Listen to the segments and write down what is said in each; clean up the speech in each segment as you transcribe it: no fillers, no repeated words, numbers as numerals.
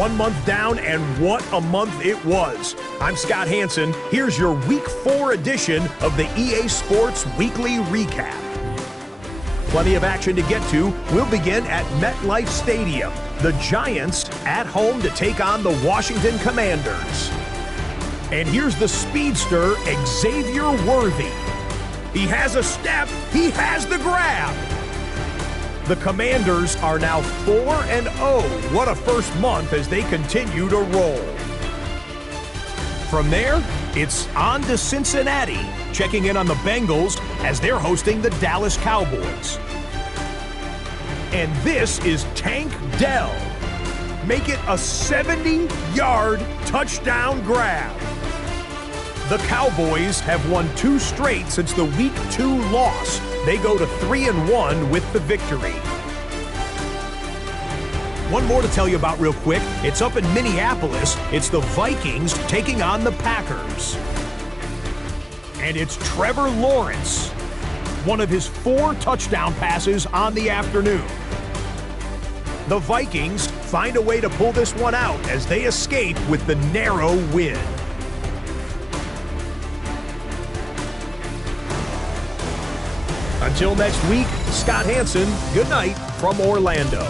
1 month down, and what a month it was. I'm Scott Hansen. Here's your Week 4 edition of the EA Sports Weekly Recap. Plenty of action to get to. We'll begin at MetLife Stadium. The Giants at home to take on the Washington Commanders. And here's the speedster, Xavier Worthy. He has a step. He has the grab. The Commanders are now 4-0. What a first month as they continue to roll. From there, it's on to Cincinnati, checking in on the Bengals as they're hosting the Dallas Cowboys. And this is Tank Dell. Make it a 70-yard touchdown grab. The Cowboys have won 2 straight since the Week 2 loss. They go to 3-1 with the victory. One more to tell you about real quick. It's up in Minneapolis. It's the Vikings taking on the Packers. And it's Trevor Lawrence, one of his 4 touchdown passes on the afternoon. The Vikings find a way to pull this one out as they escape with the narrow win. Until next week, Scott Hansen, good night from Orlando.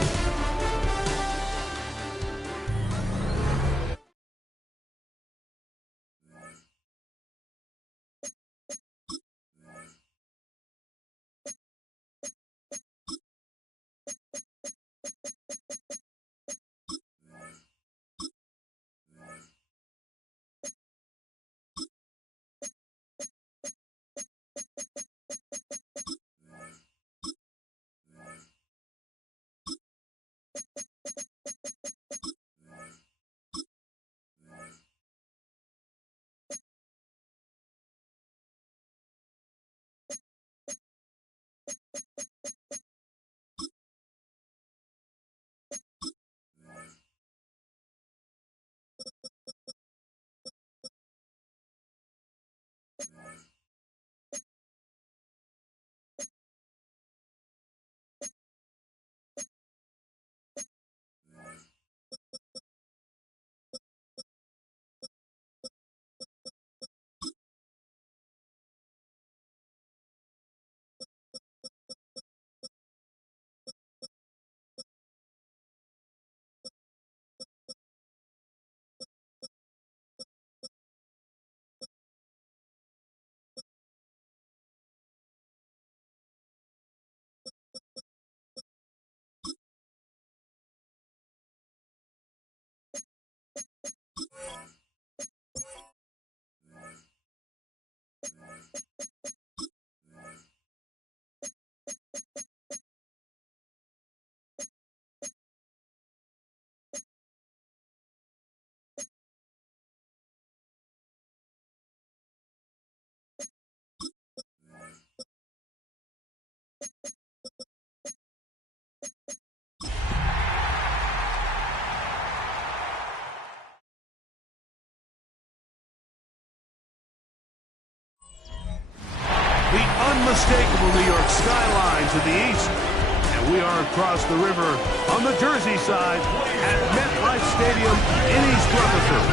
Unmistakable New York skyline to the east, and we are across the river on the Jersey side at MetLife Stadium in East Rutherford.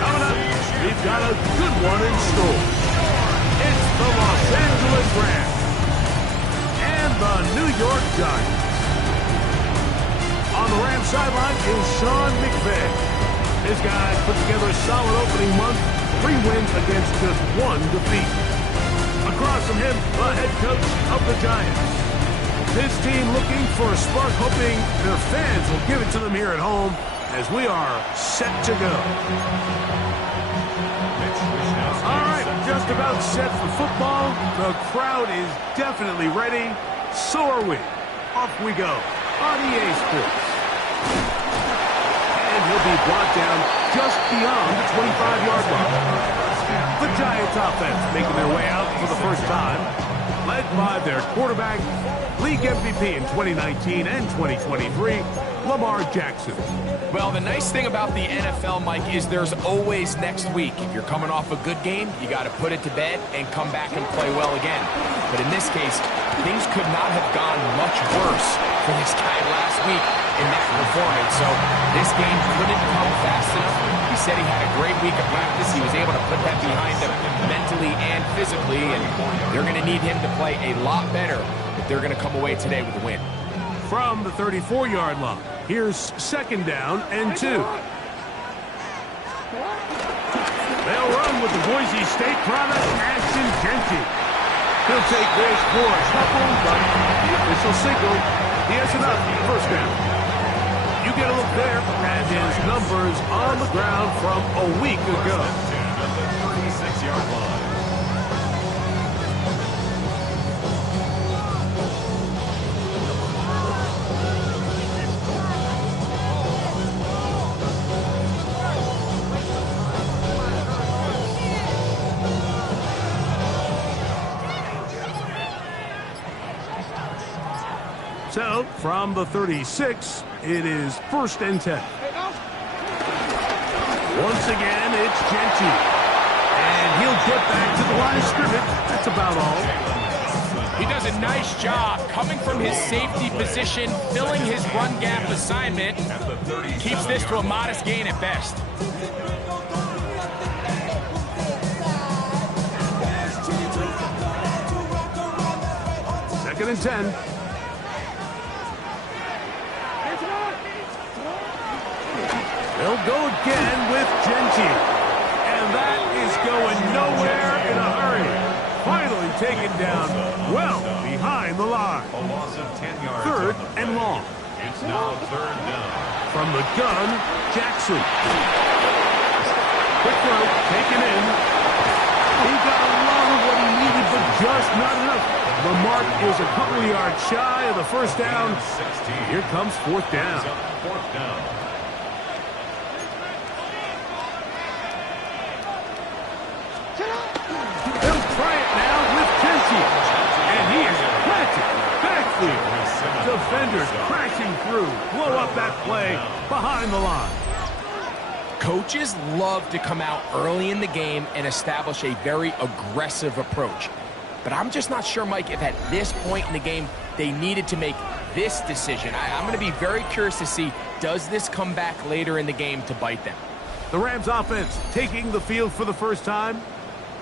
Coming up, we've got a good one in store. It's the Los Angeles Rams and the New York Giants. On the Rams sideline is Sean McVay. His guys put together a solid opening month, 3 wins against just 1 defeat. Across from him, the head coach of the Giants. This team looking for a spark, hoping their fans will give it to them here at home as we are set to go. All right, just about set for football. The crowd is definitely ready. So are we. Off we go on EA Sports. And he'll be brought down just beyond the 25-yard line. The Giants offense making their way out for the first time, led by their quarterback, league MVP in 2019 and 2023, Lamar Jackson. Well, the nice thing about the NFL, Mike, is there's always next week. If you're coming off a good game, you got to put it to bed and come back and play well again. But in this case, things could not have gone much worse for this guy last week in that performance. So this game couldn't come fast enough. He said he had a great week of practice. He was able to put that behind him mentally and physically, and they're going to need him to play a lot better if they're going to come away today with a win. From the 34-yard line, here's 2nd down and 2. They'll run with the Boise State product, Ashton Jeanty. He'll take this for a couple, but the official signal, he has enough. 1st down. You get a look there at his numbers on the ground from a week ago. The 36-yard line. So, from the 36, it is 1st and 10. Once again, it's Jeanty. And he'll get back to the line of scrimmage. That's about all. He does a nice job coming from his safety position, filling his run gap assignment. Keeps this to a modest gain at best. Second and 10. They'll go again with Jeanty. And that is going nowhere in a hurry. Finally taken down well behind the line. A loss of 10 yards. 3rd and long. It's now 3rd down. From the gun, Jackson. Quick throw, taken in. He got a lot of what he needed, but just not enough. The mark is a couple of yards shy of the 1st down. Here comes 4th down. 4th down. He'll try it now with Jeanty. And he is planted. Backfield. Defenders crashing through. Blow up that play behind the line. Coaches love to come out early in the game and establish a very aggressive approach. But I'm just not sure, Mike, if at this point in the game they needed to make this decision. I'm going to be very curious to see, does this come back later in the game to bite them? The Rams offense taking the field for the first time.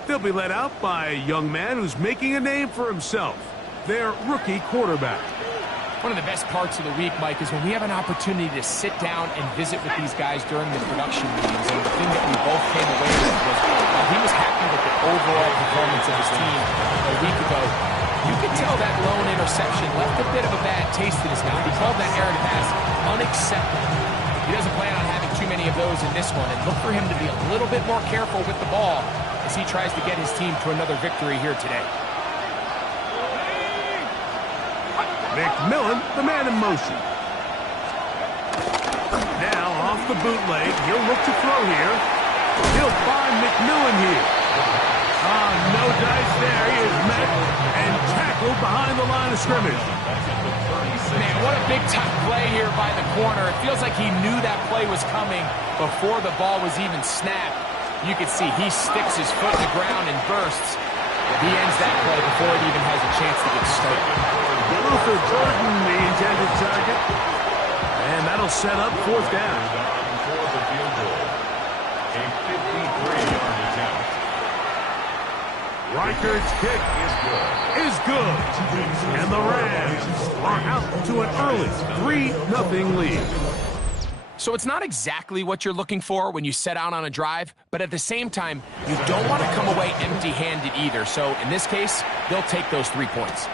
They'll be led out by a young man who's making a name for himself, their rookie quarterback. One of the best parts of the week, Mike, is when we have an opportunity to sit down and visit with these guys during the production meetings. And the thing that we both came away with was he was happy with the overall performance of his team a week ago. You could tell that lone interception left a bit of a bad taste in his mouth. He called that errant pass unacceptable. He doesn't plan on having too many of those in this one, and look for him to be a little bit more careful with the ball as he tries to get his team to another victory here today. McMillan, the man in motion. Now off the bootleg, he'll look to throw here. He'll find McMillan here. No dice there. He is met and tackled behind the line of scrimmage. Man, what a big-time play here by the corner. It feels like he knew that play was coming before the ball was even snapped. You can see he sticks his foot in the ground and bursts. He ends that play before it even has a chance to get started. Luther Jordan, the intended target. And that'll set up 4th down. For the field goal. A 53-yard attempt. Reichardt's kick is good. And the Rams are out to an early 3-0 lead. So it's not exactly what you're looking for when you set out on a drive, but at the same time, you don't want to come away empty-handed either. So in this case, they'll take those 3 points.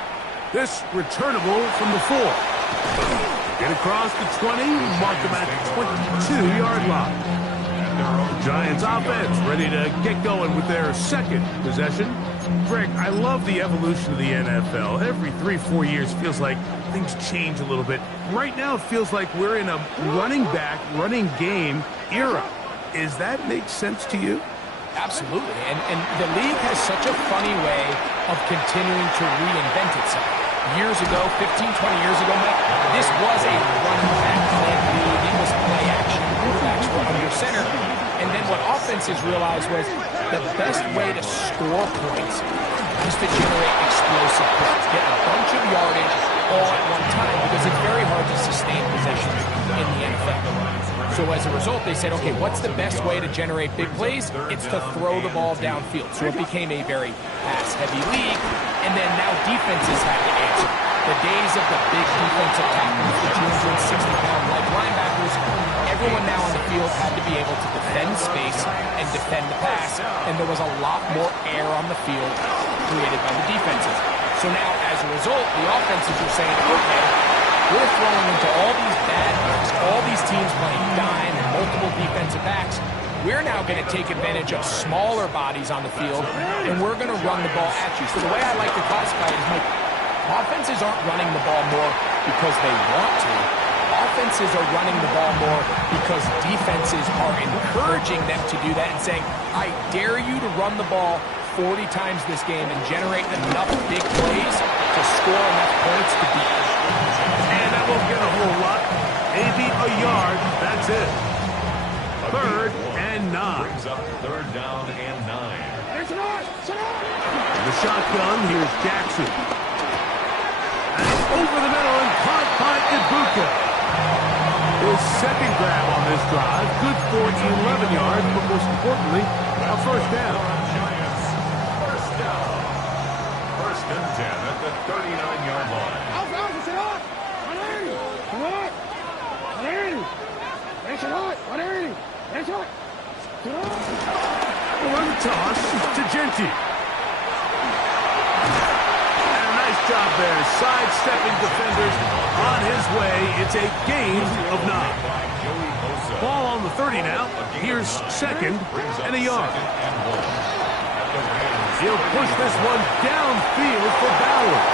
This returnable from the 4. Get across the 20, mark them at the 22-yard line. The Giants offense ready to get going with their 2nd possession. Greg, I love the evolution of the NFL. Every 3-4 years feels like things change a little bit. Right now it feels like we're in a running back, running game era. Does that make sense to you? Absolutely. And the league has such a funny way of continuing to reinvent itself. Years ago, 15, 20 years ago, Mike, this was a running back led league. It was play action. Quarterbacks were under center. And then what offenses realized was the best way to score points is to generate explosive plays, get a bunch of yardage all at one time, because it's very hard to sustain possessions in the NFL. So as a result, they said, okay, what's the best way to generate big plays? It's to throw the ball downfield. So it became a very pass-heavy league, and then now defenses had to answer. The days of the big defensive tackles, the 260-pound like linebackers, everyone now on the field had to be able to defend space and defend the pass, and there was a lot more air on the field created by the defenses. So now, as a result, the offenses are saying, okay, we're throwing into all these bad looks, all these teams playing dime and multiple defensive backs. We're now going to take advantage of smaller bodies on the field, and we're going to run the ball at you. So the way I like to classify it is, Mike, offenses aren't running the ball more because they want to. Offenses are running the ball more because defenses are encouraging them to do that and saying, I dare you to run the ball 40 times this game and generate enough big plays to score enough points to beat us. And that won't get a whole lot. Maybe a yard. That's it. 3rd and 9. Brings up 3rd down and 9. The shotgun, here's Jackson. And over the middle and caught by Ibuka. His second grab on this drive. Good for 11 yards, but most importantly, a first down. Giants, first down. 1st and 10 at the 39-yard line. One toss to Genty. And a nice job there, sidestepping defenders on his way. It's a gain of 9. Ball on the 30 now. Here's 2nd and a yard. He'll push this one downfield for Bowers.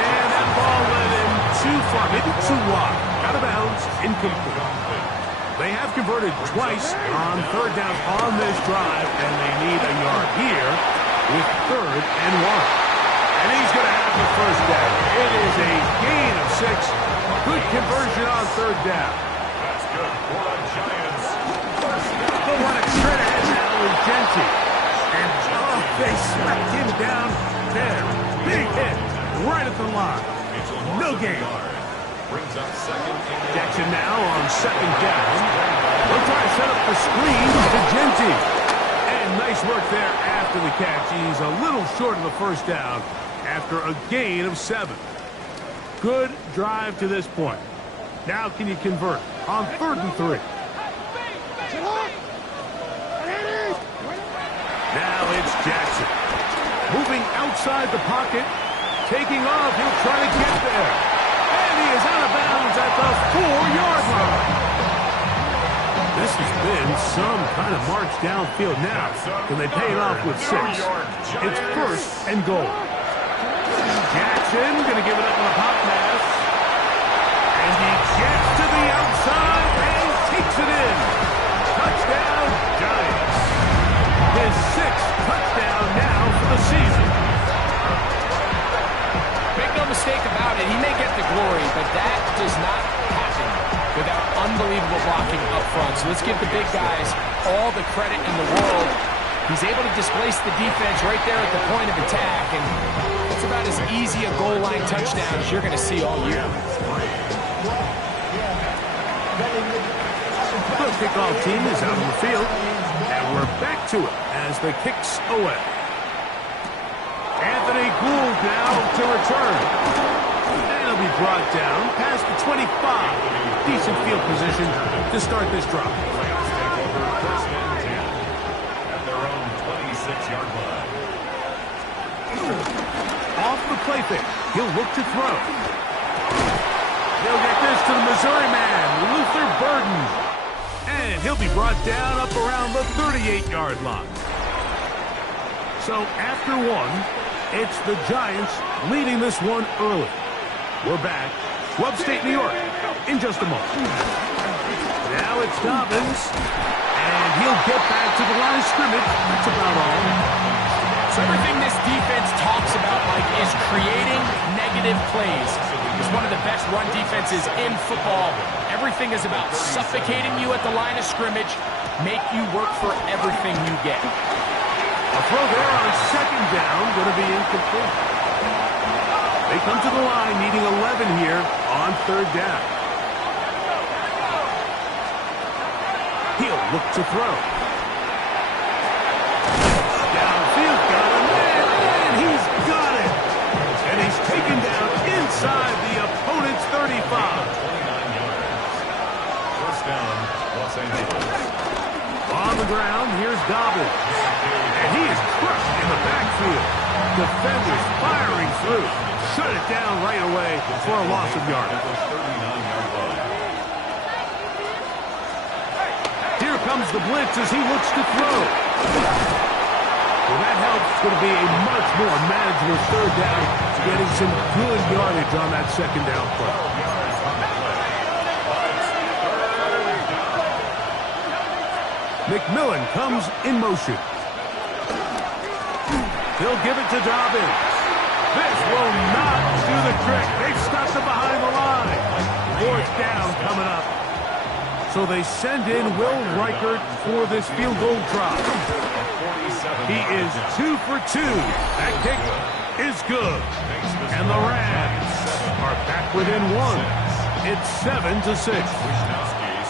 And that ball led him too far, maybe too wide. Out of bounds, incomplete. They have converted twice on 3rd down on this drive, and they need a yard here with 3rd and 1. And he's going to have the first down. It is a gain of 6. Good conversion on 3rd down. That's good for the Giants. First down. But one straight ahead now with Genty. And they smacked him down there. Big hit right at the line. No gain. Brings up 2nd and Jackson now on 2nd down. They'll try to set up the screen to Genty. And nice work there after the catch. He's a little short of the first down after a gain of 7. Good drive to this point. Now can you convert on 3rd and 3? Now it's Jackson. Moving outside the pocket. Taking off. He'll try to get there. And he is out of bounds at the 4-yard line. This has been some kind of march downfield now. Can they pay it off with 6? It's 1st and goal. Jackson going to give it up on a hot pass. And he gets to the outside and takes it in. Touchdown, Giants. His 6th touchdown now for the season. Make no mistake about it, he may get the glory, but that does not happen without unbelievable blocking up front. So let's give the big guys all the credit in the world. He's able to displace the defense right there at the point of attack, and it's about as easy a goal line touchdown as you're going to see all year. The kickoff team is out on the field, and we're back to it as the kicks away. Anthony Gould now to return. And he'll be brought down past the 25. Decent field position to start this drive. Lions take over 1st and 10 at their own 26-yard line. Off the play fake. He'll look to throw. He'll get this to the Missouri man, Luther Burden. And he'll be brought down up around the 38-yard line. So after 1, it's the Giants leading this one early. We're back to upstate New York in just a moment. Now it's Dobbins, and he'll get back to the line of scrimmage. That's about all. So everything this defense talks about, Mike, is creating negative plays. It's one of the best run defenses in football. Everything is about suffocating you at the line of scrimmage, make you work for everything you get. A throw there on second down, going to be incomplete. They come to the line needing 11 here on third down. He'll look to throw. Downfield, got him, and he's got it. And he's taken down inside the opponent's 35. 29 yards. First down, Los Angeles. On the ground, here's Dobbins. And he is crushed in the backfield. Defenders firing through. Shut it down right away for a loss of yardage. Here comes the blitz as he looks to throw. Well, that helps. It's going to be a much more manageable third down, getting some good yardage on that second down play. McMillan comes in motion. They'll give it to Dobbins. This will not do the trick. They've stopped him behind the line. Fourth down coming up. So they send in Will Reichert for this field goal try. He is 2 for 2. That kick is good. And the Rams are back within one. It's 7-6.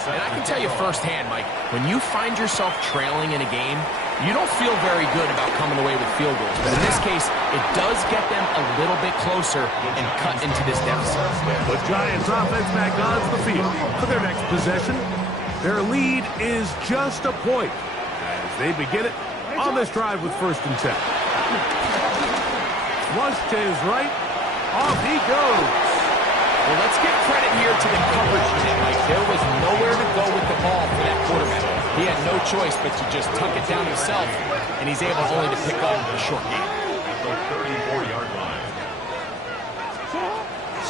And I can tell you firsthand, Mike, when you find yourself trailing in a game, you don't feel very good about coming away with field goals. But in this case, it does get them a little bit closer and cut into this deficit. The Giants offense back onto the field for their next possession. Their lead is just a point as they begin it on this drive with 1st and 10. Flush to his right. Off he goes. Well, let's give credit here to the coverage unit, Mike. There was nowhere to go with the ball for that quarterback. He had no choice but to just tuck it down himself, and he's able only to pick up a short gain. At the 34-yard line.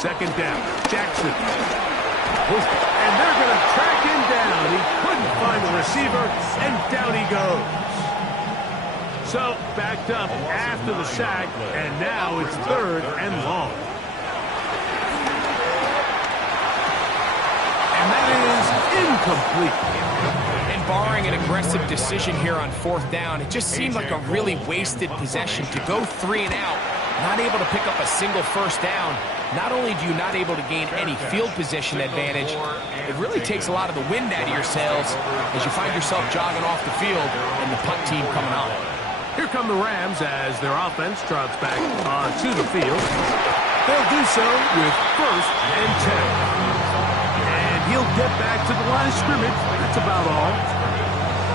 Second down. Jackson. And they're going to track him down. He couldn't find the receiver, and down he goes. So, backed up after the sack, and now it's 3rd and long. And that is incomplete. And barring an aggressive decision here on 4th down, it just seemed like a really wasted possession to go 3 and out, not able to pick up a single 1st down. Not only do you not able to gain any field position advantage, it really takes a lot of the wind out of your sails as you find yourself jogging off the field and the punt team coming on. Here come the Rams as their offense trots back onto the field. They'll do so with 1st and 10. He'll get back to the line of scrimmage. That's about all.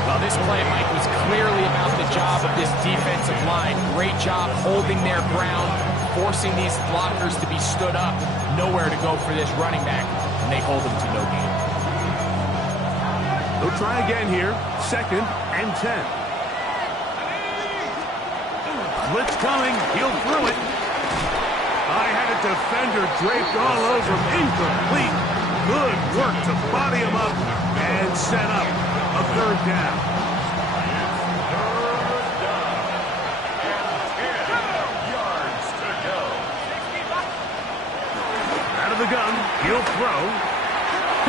Well, this play, Mike, was clearly about the job of this defensive line. Great job holding their ground, forcing these blockers to be stood up. Nowhere to go for this running back, and they hold him to no gain. They'll try again here. 2nd and 10. Blitz coming. He'll throw it. I had a defender draped all over him. Incomplete. Good work to body him up and set up a 3rd down. Yards to go. Out of the gun, he'll throw.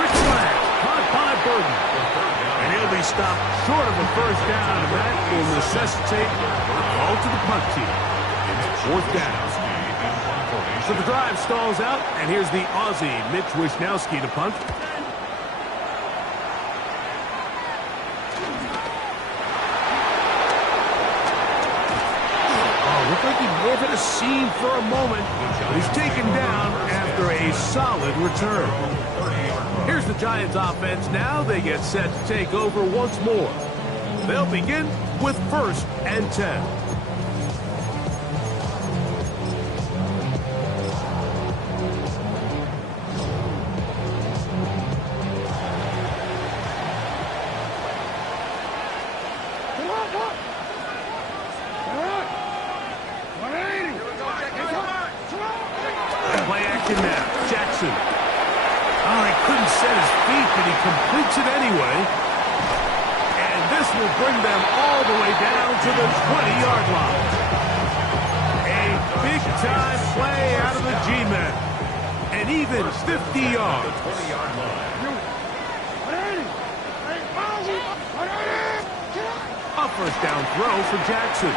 Quick slant, caught by Burton. And he'll be stopped short of a 1st down, and that will necessitate a call to the punt team. It's 4th down. So the drive stalls out, and here's the Aussie, Mitch Wishnowsky, to punt. Oh, looked like he may have hit a seam for a moment, but he's taken down after a solid return. Here's the Giants offense now. They get set to take over once more. They'll begin with 1st and 10. Play action now. Jackson. Oh, he couldn't set his feet, but he completes it anyway. And this will bring them all the way down to the 20-yard line. A big-time play out of the G-men. An even 50 yards. 20-yard line. A first down throw for Jackson.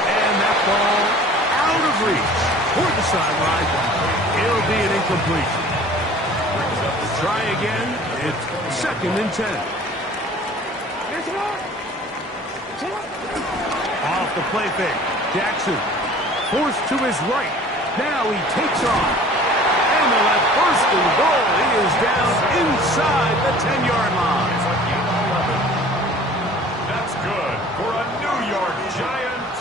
And that ball out of reach toward the sideline. It'll be an incompletion. Try again. It's 2nd and 10. Off the play fake. Jackson forced to his right. Now he takes off. And the left first and goal. He is down inside the 10-yard line. That's good for a New York Giant.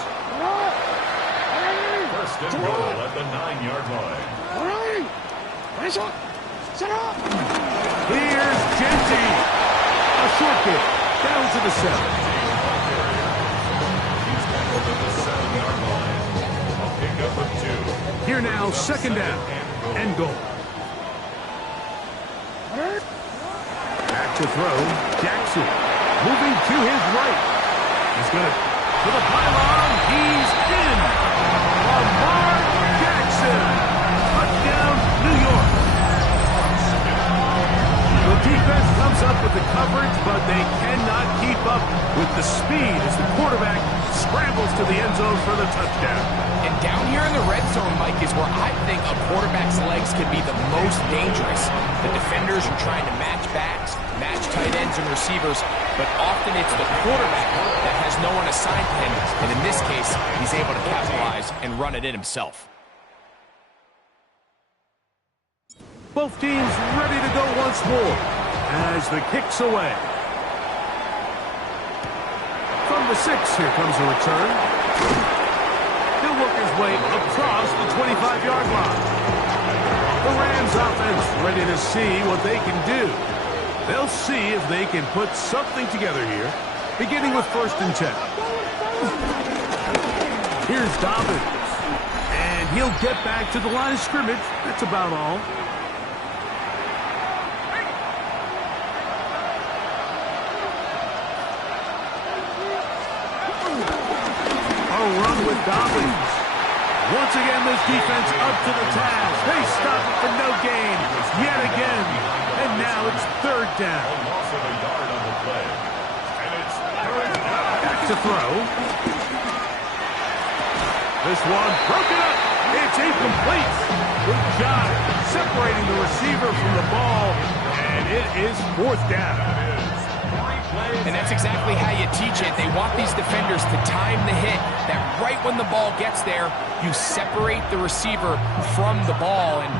First and goal at the 9-yard line. Here's Genty. A short kick down to the 7. He's tackled at the 7-yard line. A pickup of 2. Here now, 2nd down and goal. Back to throw. Jackson moving to his right. He's going to the pylon. He's in. Lamar Jackson. Touchdown, New York. The defense comes up with the coverage, but they cannot keep up with the speed as the quarterback scrambles to the end zone for the touchdown. And down here in the red zone, Mike, is where I think a quarterback's legs can be the most dangerous. The defenders are trying to match backs, match tight ends and receivers, but often it's the quarterback that has no one assigned to him, and in this case, he's able to capitalize and run it in himself. Both teams ready to go once more as the kick's away. From the 6, here comes a return. He'll work his way across the 25-yard line. The Rams offense ready to see what they can do. They'll see if they can put something together here, beginning with 1st and 10. Here's Dobbins. And he'll get back to the line of scrimmage. That's about all. Run with Dobbins. Once again, this defense up to the task. They stop it for no gain yet again. And now it's 3rd down. A loss of a yard on the play. And it's 3rd down. Back to throw. This one broken up. It's incomplete. Good job separating the receiver from the ball. And it is 4th down. And that's exactly how you teach it. They want these defenders to time the hit, that right when the ball gets there, you separate the receiver from the ball. And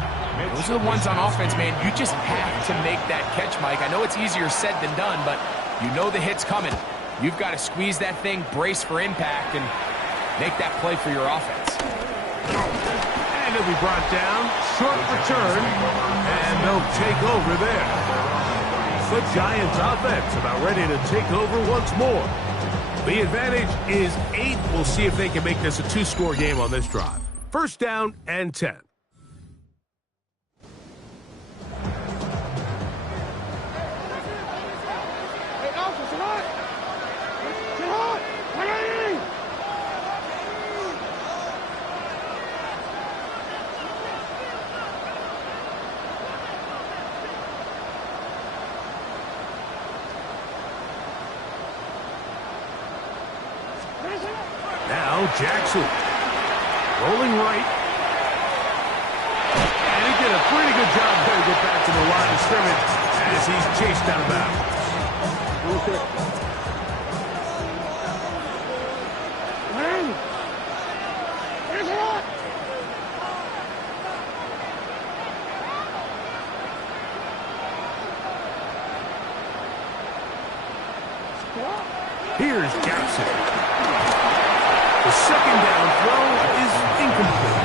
those are the ones on offense, man. You just have to make that catch, Mike. I know it's easier said than done, but you know the hit's coming. You've got to squeeze that thing, brace for impact, and make that play for your offense. And it'll be brought down. Short return. And they'll take over there. The Giants offense about ready to take over once more. The advantage is 8. We'll see if they can make this a 2-score game on this drive. 1st down and 10. Now Jackson rolling right. And he did a pretty good job there to get back to the line of scrimmage as he's chased out of bounds. Here's Jackson. The 2nd down throw is incomplete.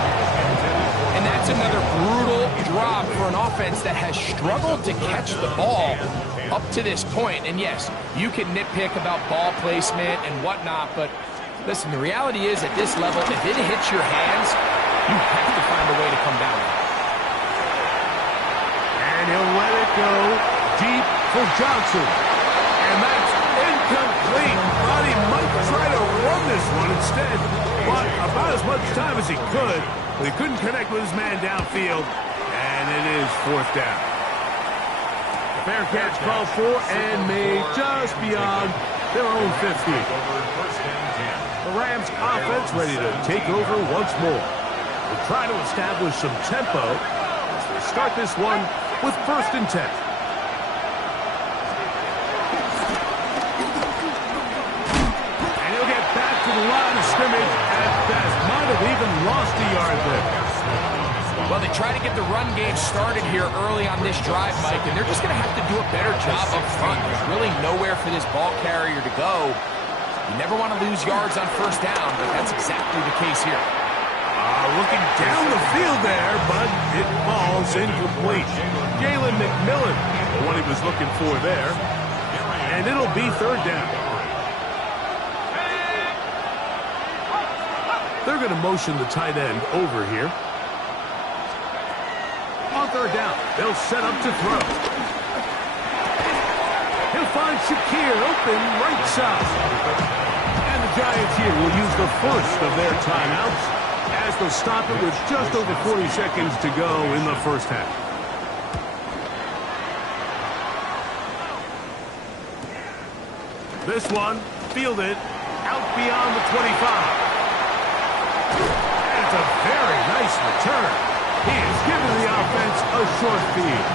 And that's another brutal drop for an offense that has struggled to catch the ball up to this point. And yes, you can nitpick about ball placement and whatnot, but listen, the reality is at this level, if it hits your hands, you have to find a way to come down. And he'll let it go deep for Johnson. And that's incomplete. Thought he might try to run this one instead, but about as much time as he could, but he couldn't connect with his man downfield, and it is 4th down. The fair catch called for and made just beyond their own 15. First and 10. The Rams offense ready to take over once more. They try to establish some tempo as they start this one with first and 10. And he'll get back to the line of scrimmage at best. Might have even lost a yard there. Well, they try to get the run game started here early on this drive, Mike, and they're just going to have to do a better job up front. There's really nowhere for this ball carrier to go. You never want to lose yards on first down, but that's exactly the case here. Looking down the field there, but it falls incomplete. Jalen McMillan, the one he was looking for there. And it'll be third down. They're going to motion the tight end over here. On third down, they'll set up to throw. He'll find Shakir open right side. And the Giants here will use the first of their timeouts as they'll stop it with just over 40 seconds to go in the first half. This one fielded out beyond the 25. And it's a very nice return. He has given the offense a short field.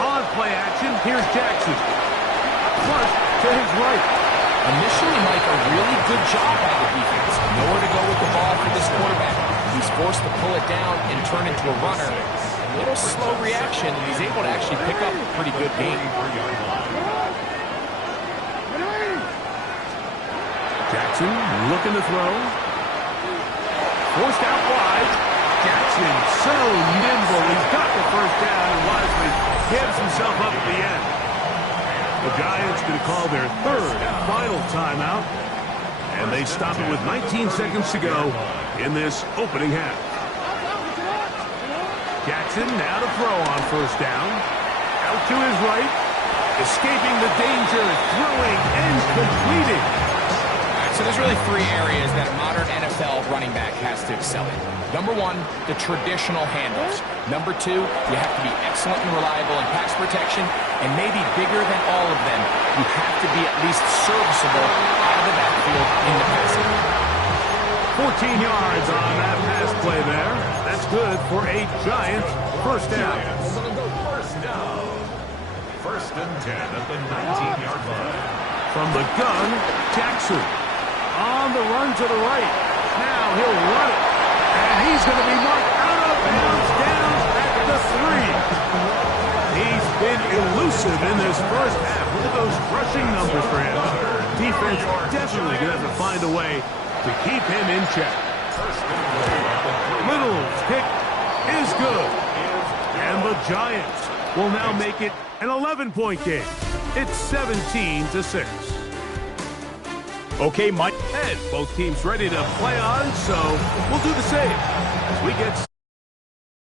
On play action, here's Jackson. Flush to his right. Initially, Mike, a really good job by the defense. Nowhere to go with the ball for this quarterback. He's forced to pull it down and turn into a runner. A little slow reaction, and he's able to actually pick up a pretty good game. Jackson looking to throw. Forced out wide. Jackson so nimble. He's got the first down and wisely gives himself up at the end. The Giants going to call their third and final timeout. And they stop it with 19 seconds to go in this opening half. Jackson now to throw on first down. Out to his right. Escaping the danger. Throwing and completing. So there's really three areas that a modern NFL running back has to excel in. Number one, the traditional handles. Number two, you have to be excellent and reliable in pass protection. And maybe bigger than all of them, you have to be at least serviceable out of the backfield in the passing. 14 yards on that pass play there. That's good for a Giants first down. First down. First and 10 at the 19-yard line. From the gun, Jackson. On the run to the right. Now he'll run it. And he's going to be marked out of bounds down at the 3. He's been elusive in this first half. Look at those rushing numbers for him. Defense definitely going to have to find a way to keep him in check. Little's kick is good. And the Giants will now make it an 11-point game. It's 17-6. Okay, Mike. And both teams ready to play on, so we'll do the same as we get